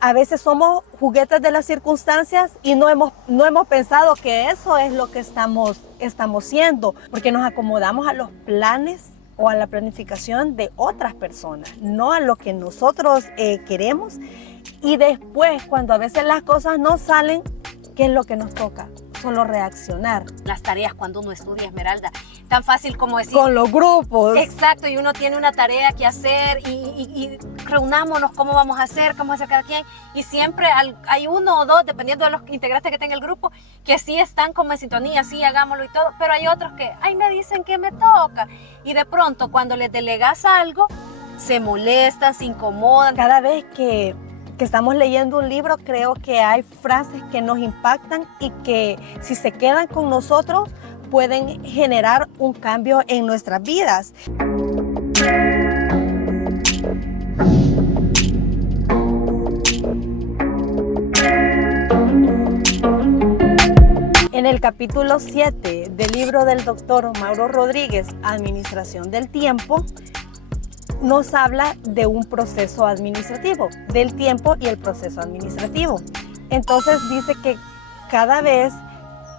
A veces somos juguetes de las circunstancias y no hemos pensado que eso es lo que estamos siendo, porque nos acomodamos a los planes o a la planificación de otras personas, no a lo que nosotros queremos. Y después, cuando a veces las cosas no salen, ¿qué es lo que nos toca? Solo reaccionar. Las tareas cuando uno estudia, Esmeralda, tan fácil como decir... Con los grupos. Exacto, y uno tiene una tarea que hacer y reunámonos cómo vamos a hacer cada quien. Y siempre hay uno o dos, dependiendo de los integrantes que tenga el grupo, que sí están como en sintonía, sí, hagámoslo y todo. Pero hay otros que, ay, me dicen que me toca. Y de pronto, cuando les delegas algo, se molestan, se incomodan. Cada vez que estamos leyendo un libro, creo que hay frases que nos impactan y que si se quedan con nosotros pueden generar un cambio en nuestras vidas. En el capítulo 7 del libro del doctor Mauro Rodríguez, Administración del Tiempo, nos habla de un proceso administrativo, del tiempo y el proceso administrativo. Entonces dice que cada vez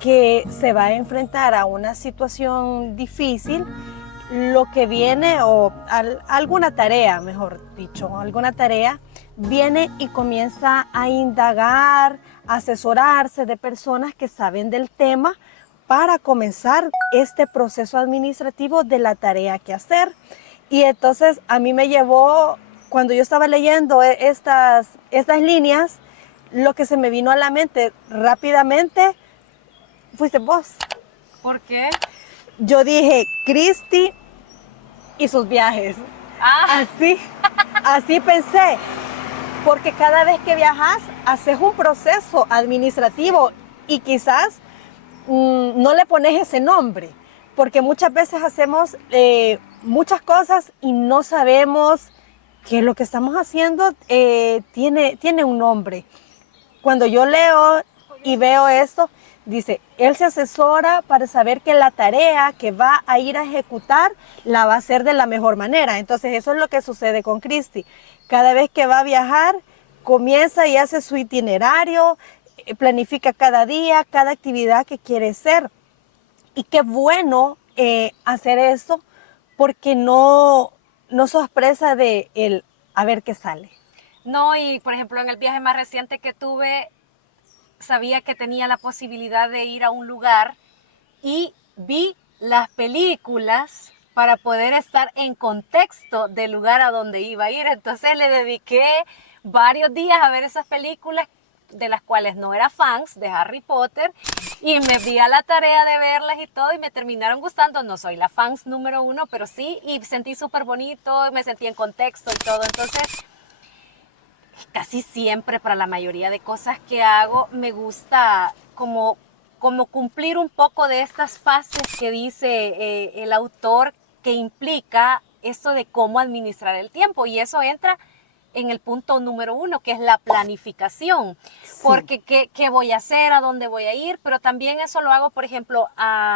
que se va a enfrentar a una situación difícil, lo que viene, o alguna tarea, mejor dicho, alguna tarea, viene y comienza a indagar, a asesorarse de personas que saben del tema para comenzar este proceso administrativo de la tarea que hacer. Y entonces a mí me llevó, cuando yo estaba leyendo estas líneas, lo que se me vino a la mente rápidamente, fuiste vos. ¿Por qué? Yo dije, Cristi y sus viajes. Así pensé, porque cada vez que viajas, haces un proceso administrativo y quizás no le pones ese nombre, porque muchas veces hacemos muchas cosas y no sabemos que lo que estamos haciendo tiene un nombre. Cuando yo leo y veo esto, dice, él se asesora para saber que la tarea que va a ir a ejecutar la va a hacer de la mejor manera. Entonces eso es lo que sucede con Cristi. Cada vez que va a viajar, comienza y hace su itinerario, planifica cada día, cada actividad que quiere hacer. Y qué bueno hacer eso, porque no sos presa de el a ver qué sale. No, y por ejemplo en el viaje más reciente que tuve, sabía que tenía la posibilidad de ir a un lugar y vi las películas para poder estar en contexto del lugar a donde iba a ir. Entonces le dediqué varios días a ver esas películas de las cuales no era fans de Harry Potter y me di a la tarea de verlas y todo y me terminaron gustando. No soy la fans número uno, pero sí, y sentí súper bonito, me sentí en contexto y todo. Entonces, casi siempre para la mayoría de cosas que hago me gusta como cumplir un poco de estas fases que dice el autor, que implica esto de cómo administrar el tiempo, y eso entra en el punto número 1, que es la planificación. Sí. Porque ¿qué voy a hacer? ¿A dónde voy a ir? Pero también eso lo hago, por ejemplo,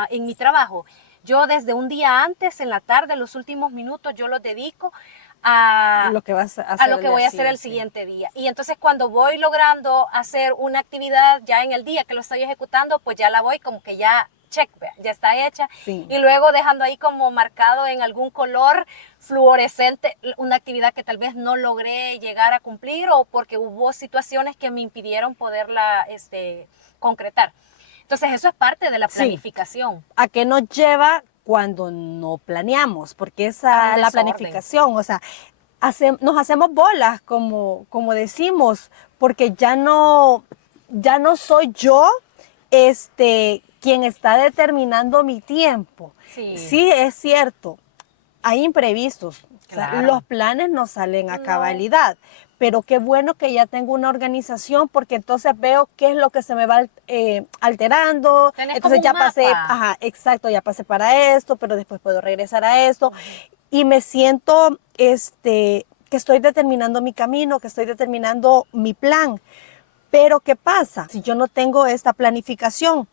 en mi trabajo. Yo desde un día antes, en la tarde, los últimos minutos, yo los dedico a lo que voy a hacer el siguiente día. Y entonces cuando voy logrando hacer una actividad ya en el día que lo estoy ejecutando, pues ya la voy como que ya check, ya está hecha. Sí. Y luego dejando ahí como marcado en algún color fluorescente una actividad que tal vez no logré llegar a cumplir o porque hubo situaciones que me impidieron poderla concretar. Entonces eso es parte de la planificación. Sí. ¿A qué nos lleva cuando no planeamos? Porque esa es la planificación, o sea, nos hacemos bolas, como decimos, porque ya no soy yo quien está determinando mi tiempo. Sí, sí, es cierto, hay imprevistos, claro. O sea, los planes no salen a cabalidad, pero qué bueno que ya tengo una organización, porque entonces veo qué es lo que se me va alterando. Tenés entonces como ya un mapa. pasé, exacto, ya pasé para esto, pero después puedo regresar a esto. Y me siento que estoy determinando mi camino, que estoy determinando mi plan. Pero ¿qué pasa? Si yo no tengo esta planificación,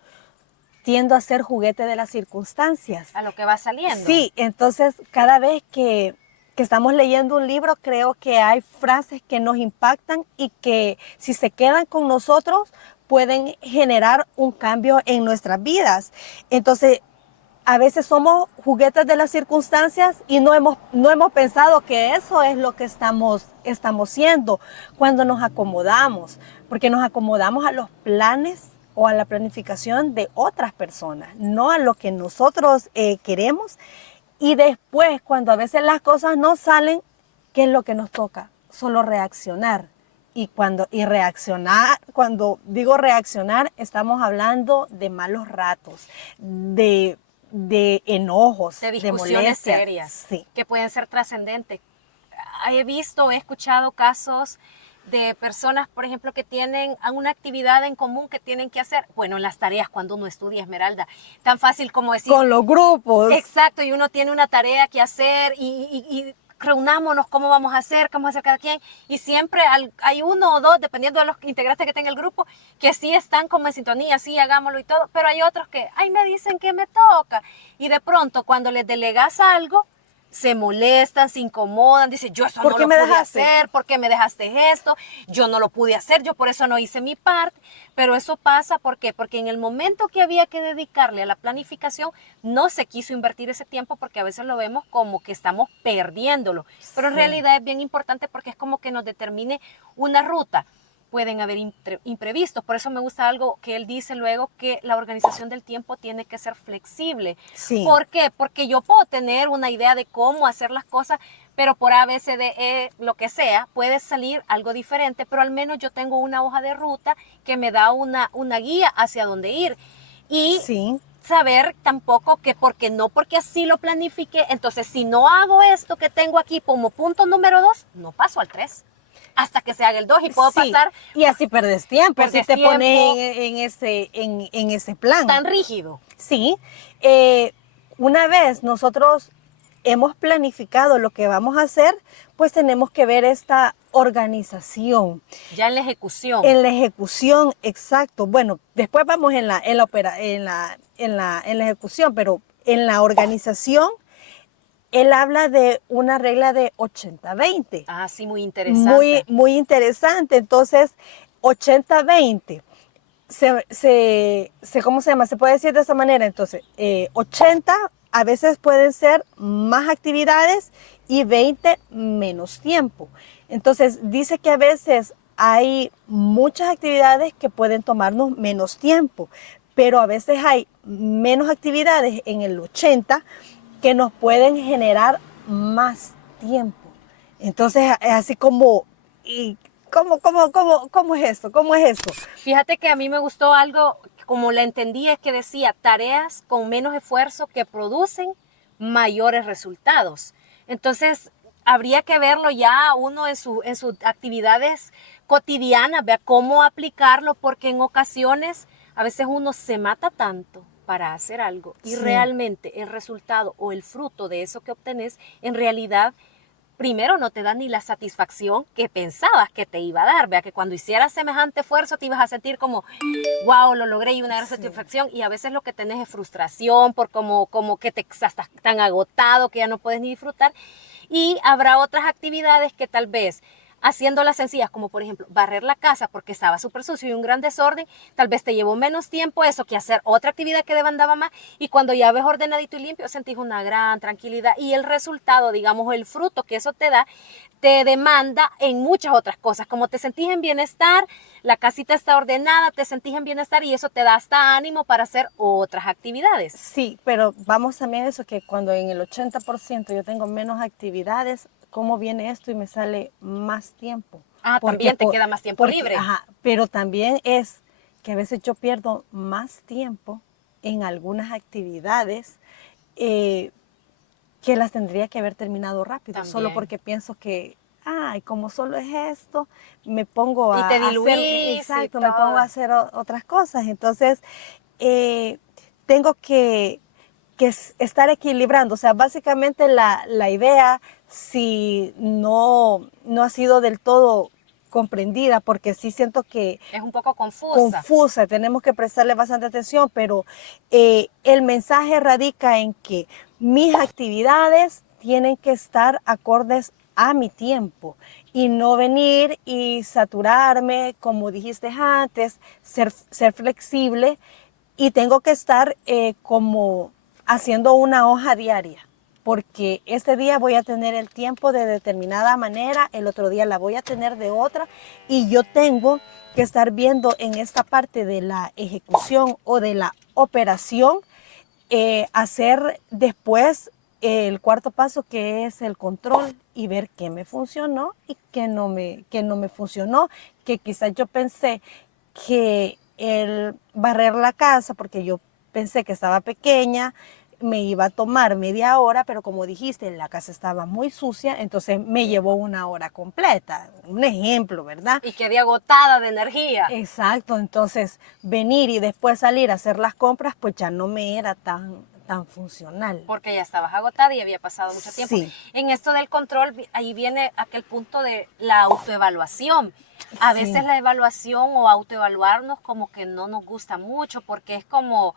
tiendo a ser juguete de las circunstancias. A lo que va saliendo. Sí, entonces cada vez que que estamos leyendo un libro, creo que hay frases que nos impactan y que si se quedan con nosotros pueden generar un cambio en nuestras vidas. Entonces, a veces somos juguetes de las circunstancias y no hemos pensado que eso es lo que estamos siendo cuando nos acomodamos, porque nos acomodamos a los planes o a la planificación de otras personas, no a lo que nosotros queremos. Y después, cuando a veces las cosas no salen, ¿qué es lo que nos toca? Solo reaccionar. Y reaccionar, cuando digo reaccionar, estamos hablando de malos ratos, de enojos, De de discusiones molestias. serias Sí. que pueden ser trascendentes. He escuchado casos de personas, por ejemplo, que tienen una actividad en común que tienen que hacer. Bueno, en las tareas, cuando uno estudia, Esmeralda, tan fácil como decir... Con los grupos. Exacto, y uno tiene una tarea que hacer y reunámonos cómo vamos a hacer cada quien. Y siempre hay uno o dos, dependiendo de los integrantes que tenga el grupo, que sí están como en sintonía, sí, hagámoslo y todo. Pero hay otros que, ay, me dicen que me toca. Y de pronto, cuando les delegas algo, se molestan, se incomodan, dicen, yo eso no lo pude hacer, ¿por qué me dejaste esto? Yo no lo pude hacer, yo por eso no hice mi parte. Pero eso pasa, ¿por qué? Porque en el momento que había que dedicarle a la planificación, no se quiso invertir ese tiempo porque a veces lo vemos como que estamos perdiéndolo. Pero en realidad es bien importante porque es como que nos determine una ruta. Pueden haber imprevistos. Por eso me gusta algo que él dice luego, que la organización del tiempo tiene que ser flexible. Sí. ¿Por qué? Porque yo puedo tener una idea de cómo hacer las cosas, pero por A, B, C, D, E, lo que sea, puede salir algo diferente, pero al menos yo tengo una hoja de ruta que me da una guía hacia dónde ir. Y sí. Saber tampoco que porque así lo planifique, entonces si no hago esto que tengo aquí como punto número 2, no paso al 3 hasta que se haga el 2 y puedo pasar. Y así perdes tiempo, si te pones en ese plan. Tan rígido. Sí. Una vez nosotros hemos planificado lo que vamos a hacer, pues tenemos que ver esta organización. Ya en la ejecución. En la ejecución, exacto. Bueno, después vamos en la ejecución, pero en la organización, él habla de una regla de 80-20. Ah, sí, muy interesante. Muy interesante. Entonces, 80-20. ¿Cómo se llama? Se puede decir de esa manera. Entonces, 80 a veces pueden ser más actividades y 20 menos tiempo. Entonces, dice que a veces hay muchas actividades que pueden tomarnos menos tiempo, pero a veces hay menos actividades en el 80 que nos pueden generar más tiempo. Entonces, es así como... ¿Cómo es esto? ¿Cómo es esto? Fíjate que a mí me gustó algo, como la entendí, es que decía tareas con menos esfuerzo que producen mayores resultados. Entonces, habría que verlo ya uno en sus actividades cotidianas, vea cómo aplicarlo, porque en ocasiones a veces uno se mata tanto para hacer algo y realmente el resultado o el fruto de eso que obtenés en realidad primero no te da ni la satisfacción que pensabas que te iba a dar. Vea que cuando hicieras semejante esfuerzo te ibas a sentir como, wow, lo logré y una gran satisfacción. Y a veces lo que tenés es frustración por como que te estás tan agotado que ya no puedes ni disfrutar. Y habrá otras actividades que tal vez haciéndolas sencillas, como por ejemplo barrer la casa porque estaba súper sucio y un gran desorden, tal vez te llevó menos tiempo eso que hacer otra actividad que demandaba más, y cuando ya ves ordenadito y limpio sentís una gran tranquilidad y el resultado, digamos, el fruto que eso te da, te demanda en muchas otras cosas, como te sentís en bienestar, la casita está ordenada, te sentís en bienestar y eso te da hasta ánimo para hacer otras actividades. Sí, pero vamos también a eso que cuando en el 80% yo tengo menos actividades, ¿cómo viene esto y me sale más tiempo? Ah, también te queda más tiempo libre. Ajá, pero también es que a veces yo pierdo más tiempo en algunas actividades que las tendría que haber terminado rápido, también. Solo porque pienso que, ay, como solo es esto, me pongo a hacer otras cosas. Entonces, tengo que estar equilibrando. O sea, básicamente la idea, si no ha sido del todo comprendida, porque sí siento que es un poco confusa, tenemos que prestarle bastante atención, pero el mensaje radica en que mis actividades tienen que estar acordes a mi tiempo y no venir y saturarme, como dijiste antes, ser flexible, y tengo que estar como haciendo una hoja diaria, porque este día voy a tener el tiempo de determinada manera, el otro día la voy a tener de otra, y yo tengo que estar viendo en esta parte de la ejecución o de la operación, hacer después el cuarto paso, que es el control, y ver qué me funcionó y qué no me funcionó, que quizás yo pensé que el barrer la casa, porque yo pensé que estaba pequeña, me iba a tomar media hora, pero como dijiste, la casa estaba muy sucia, entonces me llevó una hora completa. Un ejemplo, ¿verdad? Y quedé agotada de energía. Exacto, entonces venir y después salir a hacer las compras, pues ya no me era tan funcional. Porque ya estabas agotada y había pasado mucho tiempo. Sí. En esto del control, ahí viene aquel punto de la autoevaluación. A veces Sí. la evaluación o autoevaluarnos como que no nos gusta mucho, porque es como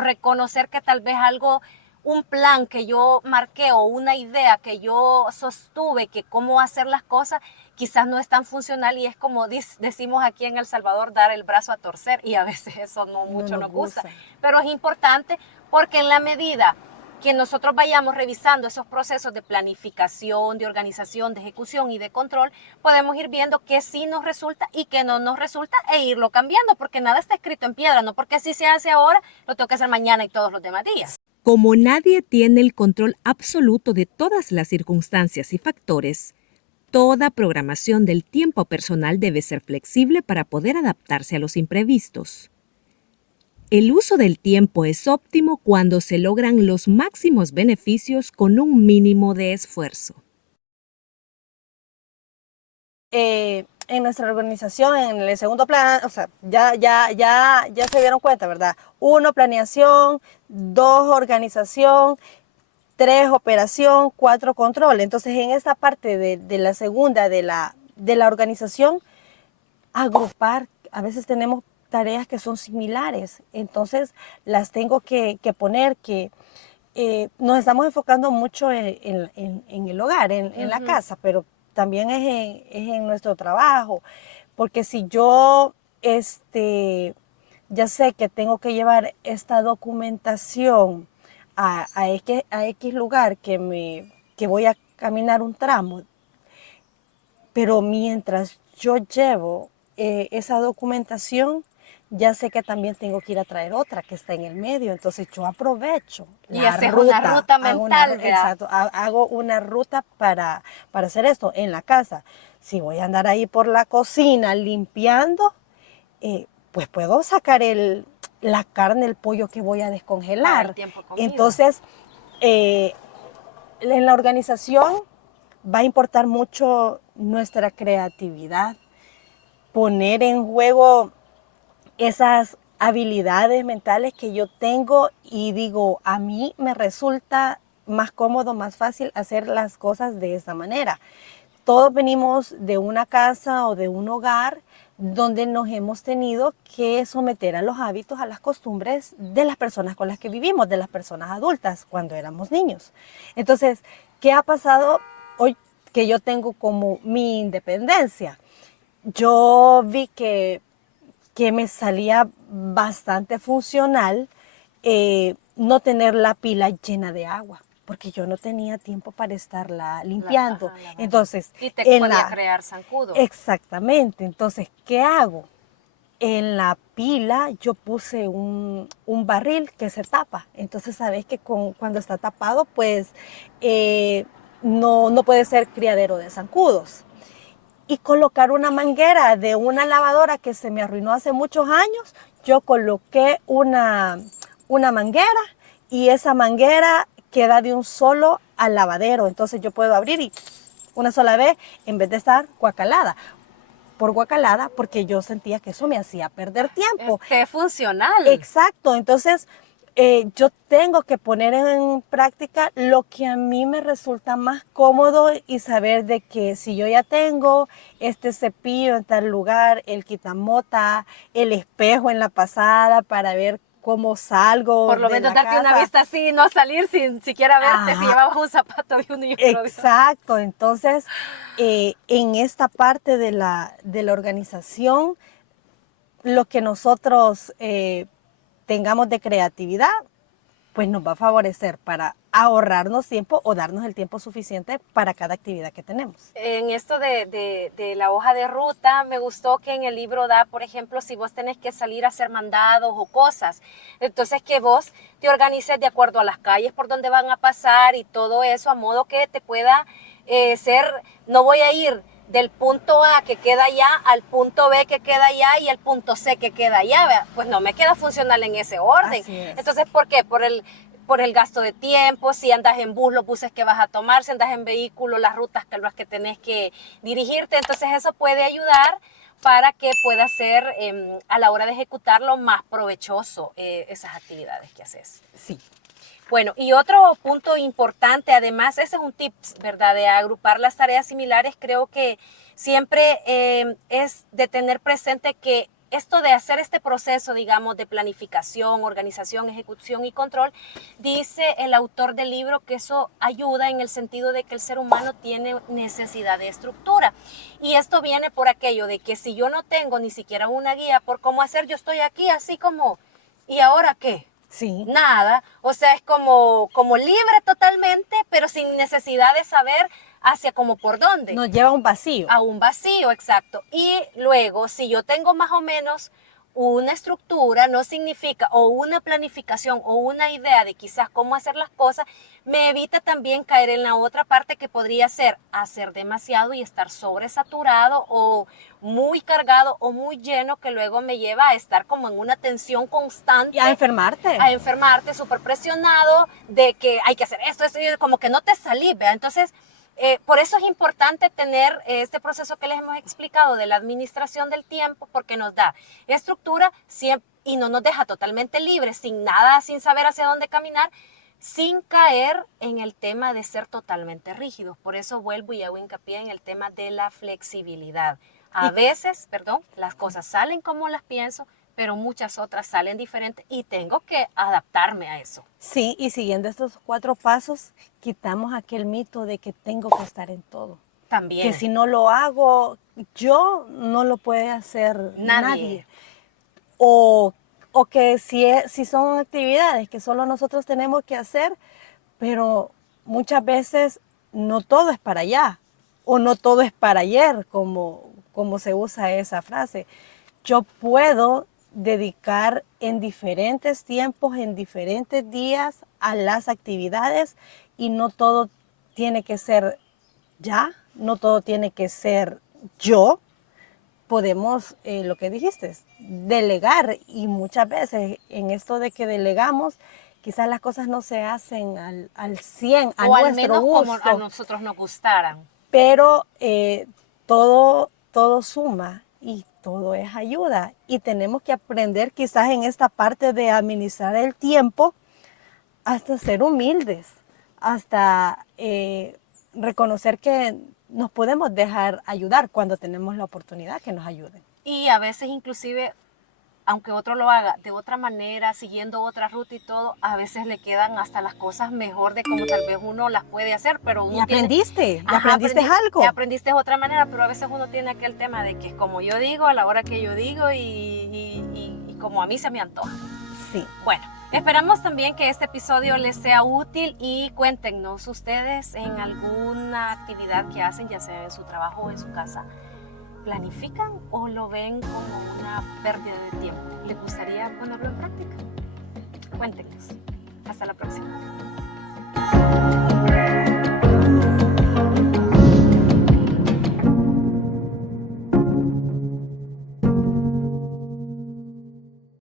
reconocer que tal vez algo, un plan que yo marqué o una idea que yo sostuve, que cómo hacer las cosas, quizás no es tan funcional, y es como decimos aquí en El Salvador, dar el brazo a torcer, y a veces eso no mucho nos gusta. Pero es importante, porque en la medida que nosotros vayamos revisando esos procesos de planificación, de organización, de ejecución y de control, podemos ir viendo qué sí nos resulta y qué no nos resulta, e irlo cambiando, porque nada está escrito en piedra, no porque sí se hace ahora, lo tengo que hacer mañana y todos los demás días. Como nadie tiene el control absoluto de todas las circunstancias y factores, toda programación del tiempo personal debe ser flexible para poder adaptarse a los imprevistos. El uso del tiempo es óptimo cuando se logran los máximos beneficios con un mínimo de esfuerzo. En nuestra organización, en el segundo plan, o sea, ya se dieron cuenta, ¿verdad? 1, planeación; 2, organización; 3, operación; 4, control. Entonces, en esta parte de la segunda, de la organización, agrupar, a veces tenemos tareas que son similares, entonces las tengo que poner, que nos estamos enfocando mucho en el hogar, en la casa, pero también es en nuestro trabajo, porque si yo ya sé que tengo que llevar esta documentación a X lugar, que voy a caminar un tramo, pero mientras yo llevo esa documentación, ya sé que también tengo que ir a traer otra que está en el medio, entonces yo aprovecho y haces una ruta mental. Exacto, hago una ruta para hacer esto en la casa. Si voy a andar ahí por la cocina limpiando, pues puedo sacar la carne, el pollo que voy a descongelar. Entonces, en la organización va a importar mucho nuestra creatividad, poner en juego esas habilidades mentales que yo tengo, y digo, a mí me resulta más cómodo, más fácil hacer las cosas de esta manera. Todos venimos de una casa o de un hogar donde nos hemos tenido que someter a los hábitos, a las costumbres de las personas con las que vivimos, de las personas adultas cuando éramos niños. Entonces, ¿qué ha pasado hoy que yo tengo como mi independencia? Yo vi que me salía bastante funcional no tener la pila llena de agua, porque yo no tenía tiempo para estarla limpiando. Entonces, y te podía crear zancudo. Exactamente. Entonces, ¿qué hago? En la pila yo puse un barril que se tapa. Entonces, sabes que cuando está tapado, pues no puede ser criadero de zancudos. Y colocar una manguera de una lavadora que se me arruinó hace muchos años, yo coloqué una manguera, y esa manguera queda de un solo al lavadero. Entonces yo puedo abrir y una sola vez, en vez de estar guacalada por guacalada, porque yo sentía que eso me hacía perder tiempo. Es funcional. Exacto. Entonces yo tengo que poner en práctica lo que a mí me resulta más cómodo, y saber de que si yo ya tengo este cepillo en tal lugar, el quitamota, el espejo en la pasada para ver cómo salgo Por lo de menos la darte una casa. vista así, no salir sin siquiera verte si Ajá. llevabas un zapato de uno y otro. Exacto, entonces en esta parte de la organización, lo que nosotros tengamos de creatividad, pues nos va a favorecer para ahorrarnos tiempo o darnos el tiempo suficiente para cada actividad que tenemos. En esto de la hoja de ruta, me gustó que en el libro da, por ejemplo, si vos tenés que salir a hacer mandados o cosas, entonces que vos te organices de acuerdo a las calles por donde van a pasar y todo eso, a modo que te pueda no voy a ir del punto A que queda allá al punto B que queda allá y al punto C que queda allá, ¿verdad? Pues no me queda funcional en ese orden. Así es. Entonces, ¿por qué? Por el gasto de tiempo, si andas en bus, los buses que vas a tomar, si andas en vehículo, las rutas que las que tenés que dirigirte. Entonces eso puede ayudar para que pueda ser a la hora de ejecutarlo más provechoso esas actividades que haces. Sí. Bueno, y otro punto importante, además, ese es un tip, ¿verdad? De agrupar las tareas similares, creo que siempre es de tener presente que esto de hacer este proceso, digamos, de planificación, organización, ejecución y control, dice el autor del libro que eso ayuda en el sentido de que el ser humano tiene necesidad de estructura. Y esto viene por aquello de que si yo no tengo ni siquiera una guía por cómo hacer, yo estoy aquí así como, ¿y ahora qué? Sí. Nada, o sea, es como libre totalmente, pero sin necesidad de saber hacia cómo por dónde. Nos lleva a un vacío. A un vacío, exacto. Y luego, si yo tengo más o menos una estructura, no significa, o una planificación, o una idea de quizás cómo hacer las cosas, me evita también caer en la otra parte que podría ser hacer demasiado y estar sobresaturado o muy cargado o muy lleno, que luego me lleva a estar como en una tensión constante. Y a enfermarte. A enfermarte, súper presionado, de que hay que hacer esto, como que no te salís, ¿verdad? Entonces, por eso es importante tener este proceso que les hemos explicado de la administración del tiempo, porque nos da estructura y no nos deja totalmente libres, sin nada, sin saber hacia dónde caminar, sin caer en el tema de ser totalmente rígidos. Por eso vuelvo y hago hincapié en el tema de la flexibilidad. A veces, las cosas salen como las pienso, pero muchas otras salen diferentes y tengo que adaptarme a eso. Sí, y siguiendo estos 4 pasos, quitamos aquel mito de que tengo que estar en todo. También. Que si no lo hago yo, no lo puede hacer nadie. O que si son actividades que solo nosotros tenemos que hacer, pero muchas veces no todo es para allá, o no todo es para ayer, como se usa esa frase. Yo puedo dedicar en diferentes tiempos, en diferentes días a las actividades y no todo tiene que ser ya, no todo tiene que ser yo. Podemos, lo que dijiste, delegar, y muchas veces en esto de que delegamos, quizás las cosas no se hacen al 100, a o nuestro al menos gusto, como a nosotros nos gustaran. pero todo suma y todo es ayuda, y tenemos que aprender quizás en esta parte de administrar el tiempo hasta ser humildes, hasta reconocer que nos podemos dejar ayudar cuando tenemos la oportunidad que nos ayuden. Y a veces inclusive, aunque otro lo haga de otra manera, siguiendo otra ruta y todo, a veces le quedan hasta las cosas mejor de como tal vez uno las puede hacer, pero uno Y aprendiste algo. Aprendiste de otra manera, pero a veces uno tiene aquel tema de que es como yo digo, a la hora que yo digo y como a mí se me antoja. Sí. Bueno, esperamos también que este episodio les sea útil y cuéntenos ustedes en alguna actividad que hacen, ya sea en su trabajo o en su casa. ¿Planifican o lo ven como una pérdida de tiempo? ¿Les gustaría ponerlo en práctica? Cuéntenos.